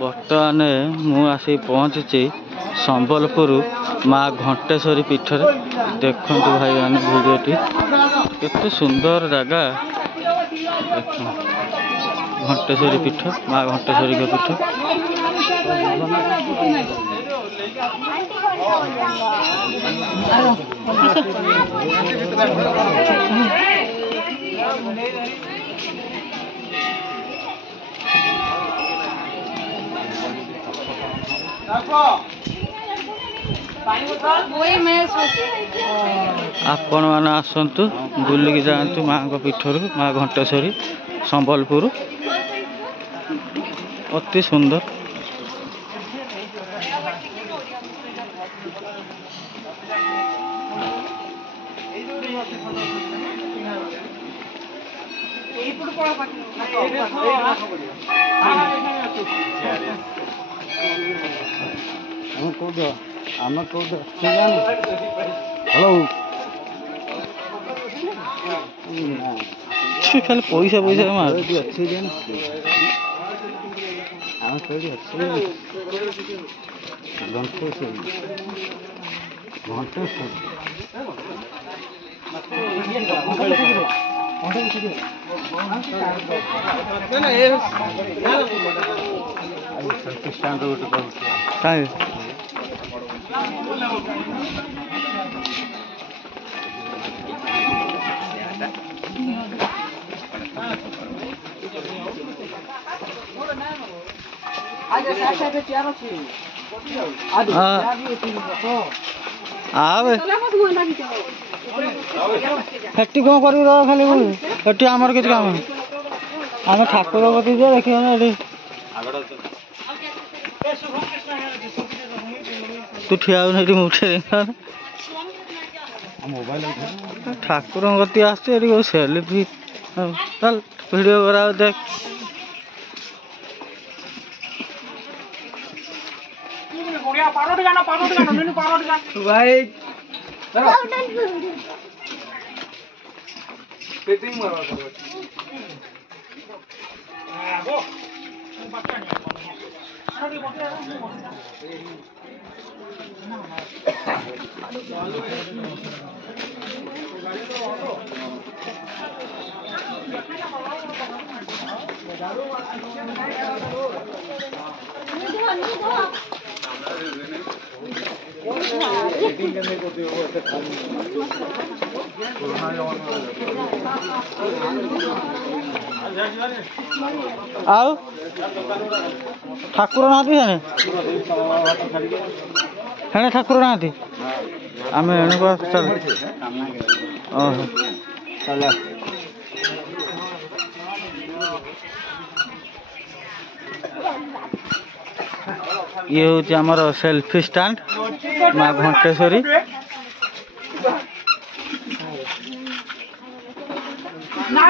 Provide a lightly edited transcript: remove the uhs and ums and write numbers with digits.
बर्तमान मु आसी पहुँची संबलपुर माँ घंटेश्वरी पीठ देखु भाई मैंने भिडटी केते सुंदर जगह देख घंटेश्वरी पीठ माँ घंटेश्वरी का पीठ आपण मैंने आसतु बुलिकी जातु माँ पीठर माँ घंटेश्वरी संबलपुर अति सुंदर खाली पैसा पैसा मार हेटी कौन कर खाली हेटी आमर किसी काम आम ठाकुर कति देखिए तू ठिया मुठे ठाकुर कति आस सेल्फी चल वीडियो करा देख भाई आओ ठाकुर ना हेणे ठाकुर ना आम चल ये हूँ आमर सेल्फी स्टैंड माँ घंटेश्वरी ना